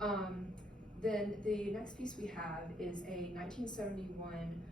Then the next piece we have is a 1971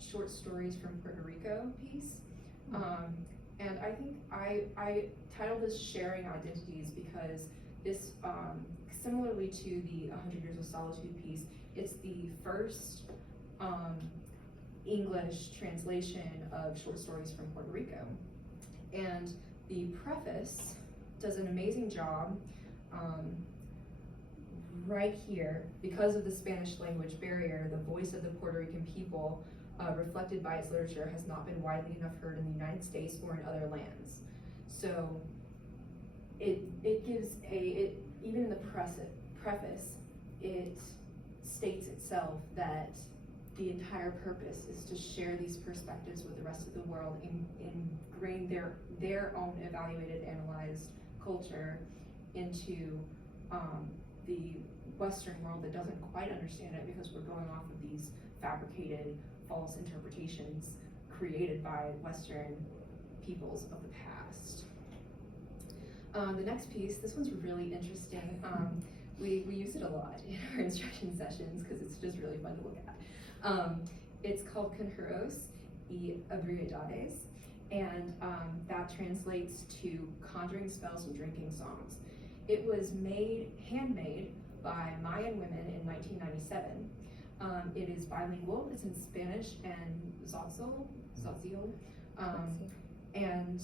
short stories from Puerto Rico piece. And I think I titled this Sharing Identities because this, similarly to the 100 Years of Solitude piece, it's the first English translation of short stories from Puerto Rico. And the preface does an amazing job right here. Because of the Spanish language barrier, the voice of the Puerto Rican people, reflected by its literature, has not been widely enough heard in the United States or in other lands. So it gives even in the preface, it states itself that the entire purpose is to share these perspectives with the rest of the world and ingrain their own evaluated, analyzed culture into the Western world that doesn't quite understand it, because we're going off of these fabricated, false interpretations created by Western peoples of the past. The next piece, this one's really interesting. We use it a lot in our instruction sessions because it's just really fun to look at. It's called Conjuros y Ebriedades, and that translates to conjuring spells and drinking songs. It was handmade by Mayan women in 1997. It is bilingual. It's in Spanish and Tzotzil, and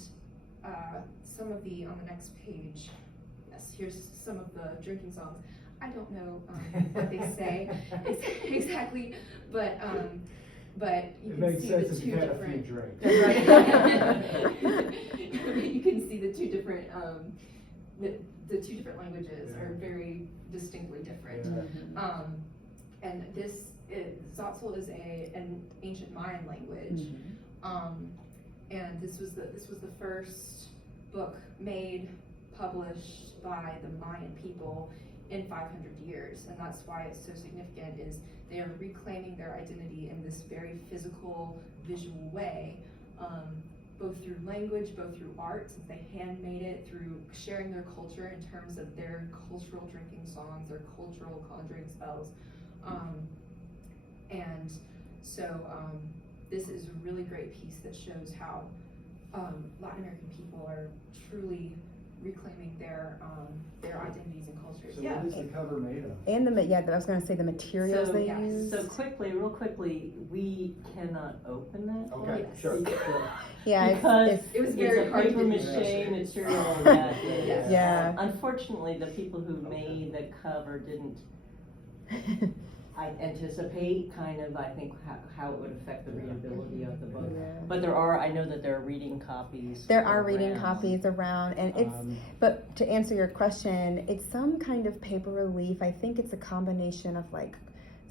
some of the, on the next page, yes, here's some of the drinking songs. I don't know what they say exactly, but you can see the two different. You can see the two different the two different languages are very distinctly different. And this Tzotzil is an ancient Mayan language, and this was the first book made, published by the Mayan people in 500 years, and that's why it's so significant. Is they are reclaiming their identity in this very physical, visual way, both through language, both through art, since they handmade it, through sharing their culture in terms of their cultural drinking songs, their cultural conjuring spells. And so this is a really great piece that shows how Latin American people are truly reclaiming their identities and cultures. So what is the cover made of? And I was going to say the materials they use. So real quickly, we cannot open that. Okay, Yes. sure. Yeah, it was very it's hard a paper to mache material that is. Yeah. Unfortunately, the people who made the cover didn't anticipate I think how it would affect the readability of the book. Yeah. But I know that there are reading copies. There are reading copies around, and it's, but to answer your question, it's some kind of paper relief. I think it's a combination of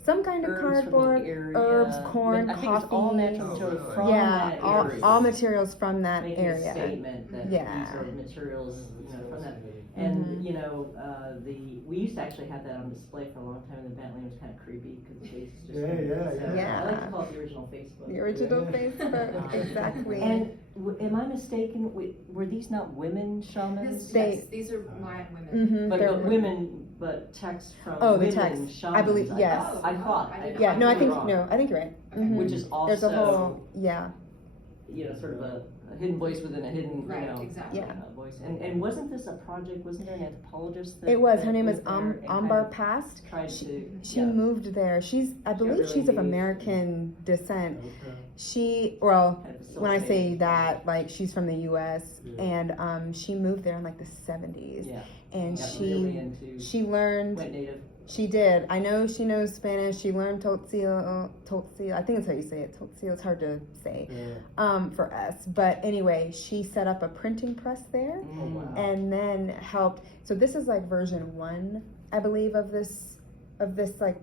some kind of cardboard, herbs, corn, I think coffee. It's all natural materials from that area. all materials from that Making area. a statement that these are materials, from that. And we used to actually have that on display for a long time, and the Bentley was kind of creepy because the face is just Yeah. I like to call it the original Facebook. The original Facebook, exactly. And am I mistaken? Were these not women shamans? Yes, these are Mayan women. But women, but texts from the women text. shamans. I believe, yes. I thought. I Yeah, no, I think wrong. you're right. Which is also There's a whole, sort of a hidden voice within a hidden, exactly. voice. And wasn't this a project? Wasn't there an anthropologist? It was. Her name is Ambar Past. She moved there. I believe she's of American descent. When I say that, she's from the U.S. and she moved there in the 70s. Yeah. And she learned. Went native. She did. I know she knows Spanish. She learned Tzotzil. I think that's how you say it. Tzotzil. It's hard to say for us. But anyway, she set up a printing press there, and then helped. So this is version 1, I believe, of this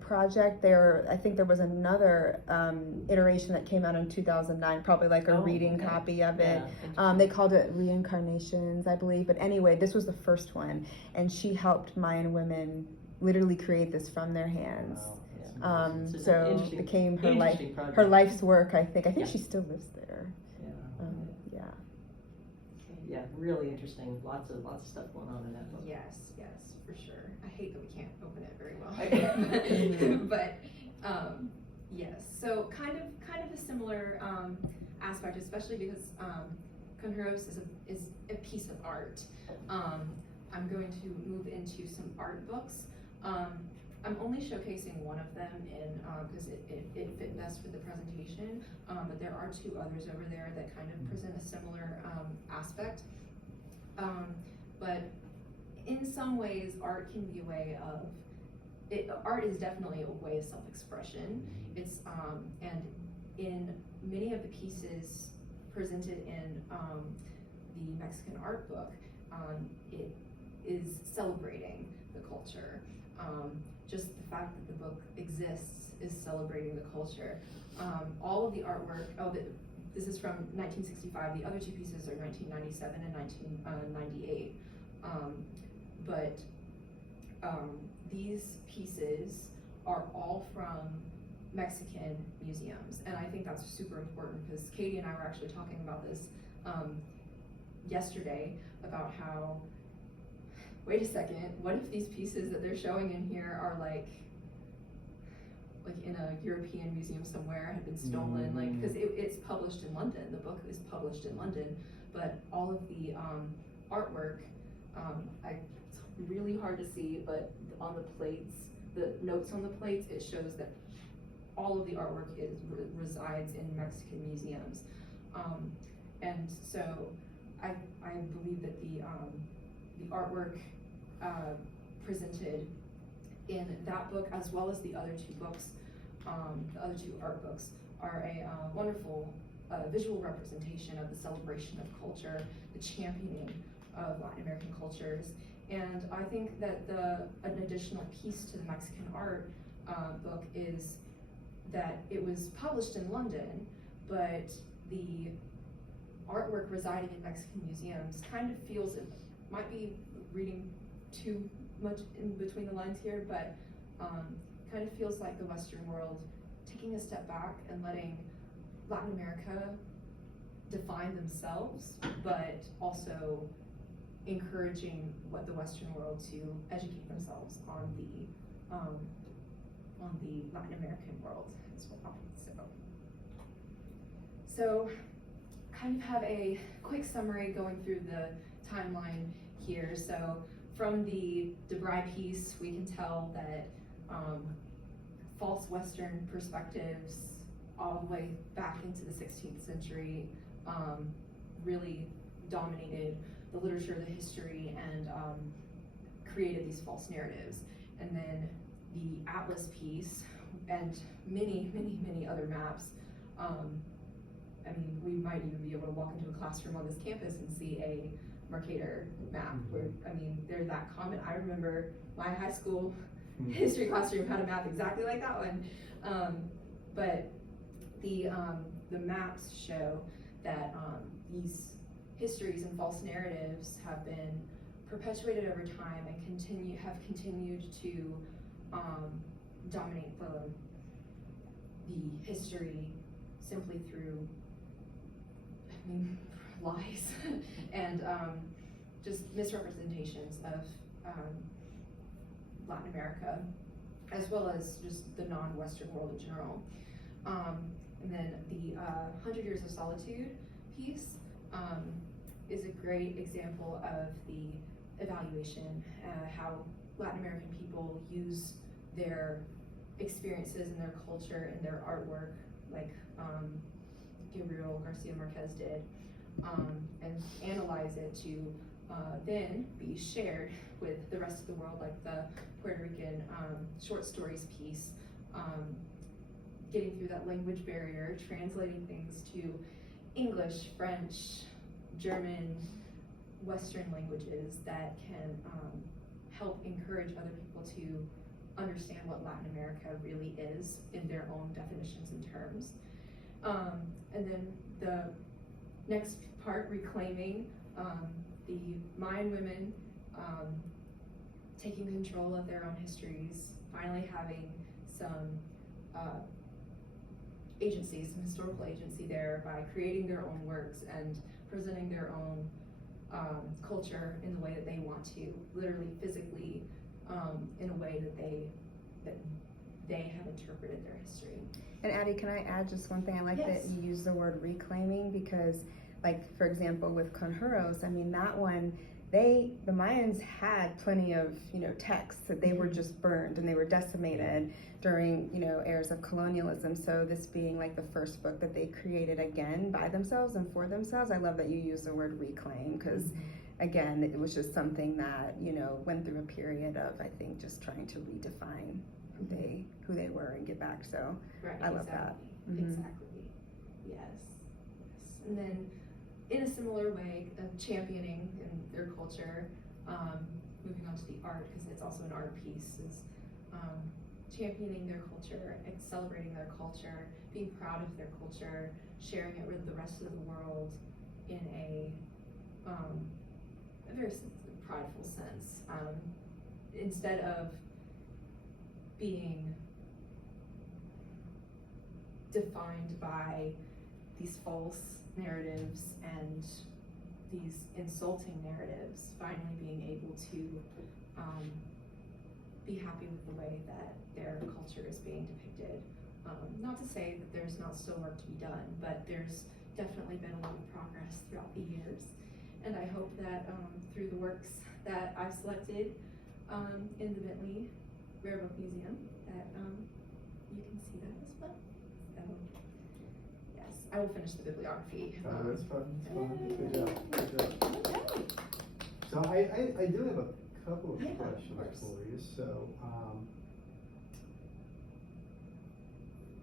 project. I think there was another iteration that came out in 2009, probably a reading copy of it. They called it Reincarnations, I believe. But anyway, this was the first one, and she helped Mayan women literally create this from their hands. Wow. So it became her life's work, I think. I think she still lives there. yeah, really interesting. Lots of stuff going on in that book. Yes, for sure. I hate that we can't open it very well. Okay. But yes, so kind of a similar aspect, especially because Conjuros is a piece of art. I'm going to move into some art books. I'm only showcasing one of them in because it fit best for the presentation, but there are two others over there that kind of present a similar aspect. But in some ways, art can be a way of art is definitely a way of self-expression. It's and in many of the pieces presented in the Mexican art book, it is celebrating the culture. Just the fact that the book exists is celebrating the culture. All of the artwork, this is from 1965, the other two pieces are 1997 and 1998. But these pieces are all from Mexican museums, and I think that's super important because Katie and I were actually talking about this yesterday about how, wait a second, what if these pieces that they're showing in here are like in a European museum somewhere, had been stolen, like, because it's published in London, the book is published in London, but all of the artwork, it's really hard to see, but on the plates, the notes on the plates, it shows that all of the artwork resides in Mexican museums. And so I believe that the artwork presented in that book, as well as the other two books, the other two art books, are a wonderful visual representation of the celebration of culture, the championing of Latin American cultures. And I think that an additional piece to the Mexican art book is that it was published in London, but the artwork residing in Mexican museums kind of feels, it might be reading too much in between the lines here, but kind of feels like the Western world taking a step back and letting Latin America define themselves, but also encouraging the Western world to educate themselves on the Latin American world as well. So kind of have a quick summary going through the timeline here. So from the DeBry piece, we can tell that false Western perspectives all the way back into the 16th century really dominated the literature, the history, and created these false narratives. And then the Atlas piece and many, many, many other maps. I mean, we might even be able to walk into a classroom on this campus and see a Mercator map. Where, I mean, they're that common. I remember my high school history classroom had a map exactly like that one. But the maps show that these histories and false narratives have been perpetuated over time and have continued to dominate the history simply through, I mean, lies and just misrepresentations of Latin America, as well as just the non-Western world in general. And then the 100 Years of Solitude piece is a great example of the evaluation, how Latin American people use their experiences and their culture and their artwork, like Gabriel Garcia Marquez did, and analyze it to then be shared with the rest of the world, like the Puerto Rican short stories piece, getting through that language barrier, translating things to English, French, German, Western languages that can help encourage other people to understand what Latin America really is in their own definitions and terms. And then the next part, reclaiming the Mayan women taking control of their own histories, finally having some agency, some historical agency there by creating their own works and presenting their own culture in the way that they want to, literally, physically, in a way that they have interpreted their history. And Addie, can I add just one thing? I like Yes. that you use the word reclaiming, because, like, for example, with Conjuros, I mean, that one, the Mayans had plenty of, texts that they were just burned and they were decimated during, eras of colonialism. So this being like the first book that they created again by themselves and for themselves, I love that you use the word reclaim, because again, it was just something that, went through a period of, I think, just trying to redefine who they were and get back. So Right, I love that. Exactly. Yes. And then, in a similar way of championing in their culture, moving on to the art, because it's also an art piece, is championing their culture, celebrating their culture, being proud of their culture, sharing it with the rest of the world in a very prideful sense, instead of being defined by these false narratives and these insulting narratives, finally being able to be happy with the way that their culture is being depicted. Not to say that there's not still work to be done, but there's definitely been a lot of progress throughout the years. And I hope that through the works that I've selected in the Bentley Rare Book Museum, that you can see that as well. So, yes, I will finish the bibliography. Oh, that's fun. Good job. Okay. So I do have a couple of Yeah, of questions course. for you. So,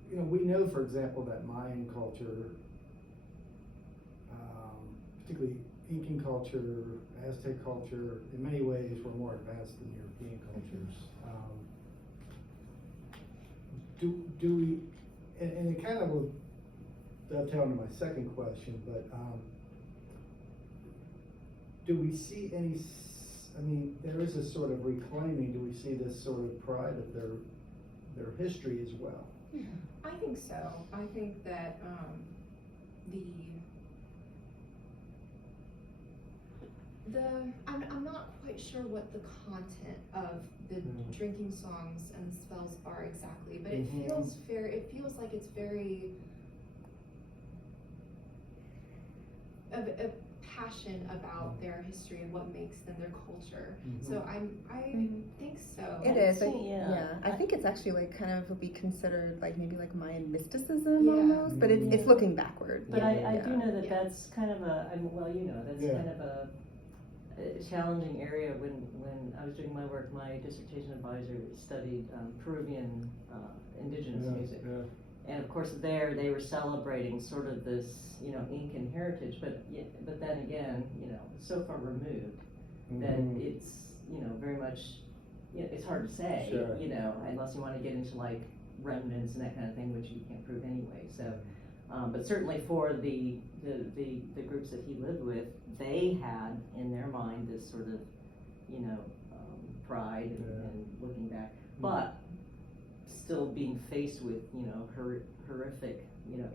we know, for example, that Mayan culture, particularly Incan culture, Aztec culture, in many ways were more advanced than European cultures. Do we, and it kind of will dovetail into my second question, but do we see any, there is a sort of reclaiming, do we see this sort of pride of their history as well? I think so. I think that I'm not quite sure what the content of the drinking songs and the spells are exactly, but it feels fair. It feels like it's very a passion about their history and what makes them their culture. So I think so. It is. Yeah. I think it's actually like kind of would be considered like maybe like Mayan mysticism Yeah. almost, but it's looking backward. But I do know that Yeah. that's kind of that's kind of a challenging area. When I was doing my work, my dissertation advisor studied Peruvian indigenous music. Yeah. And of course there they were celebrating sort of this, Incan heritage, but then again, so far removed that it's, very much, it's hard to say, Sure. Unless you want to get into like remnants and that kind of thing, which you can't prove anyway. So, but certainly for the groups that he lived with, they had in their mind this sort of, pride and looking back, but still being faced with, horrific,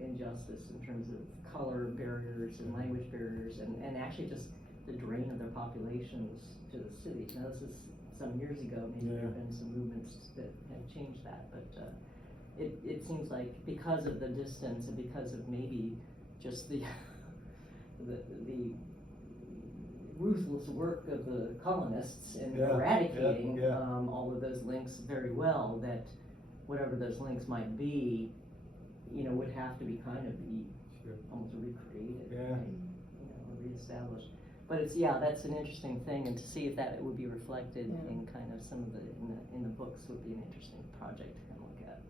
injustice in terms of color barriers and language barriers, and actually just the drain of their populations to the cities. Now this is some years ago, maybe there have been some movements that have changed that, but it seems like because of the distance and because of maybe just the ruthless work of the colonists in eradicating all of those links very well, that whatever those links might be, would have to be kind of almost recreated, right? Or reestablished. But that's an interesting thing, and to see if that would be reflected in kind of some of in the books would be an interesting project to kind of look at.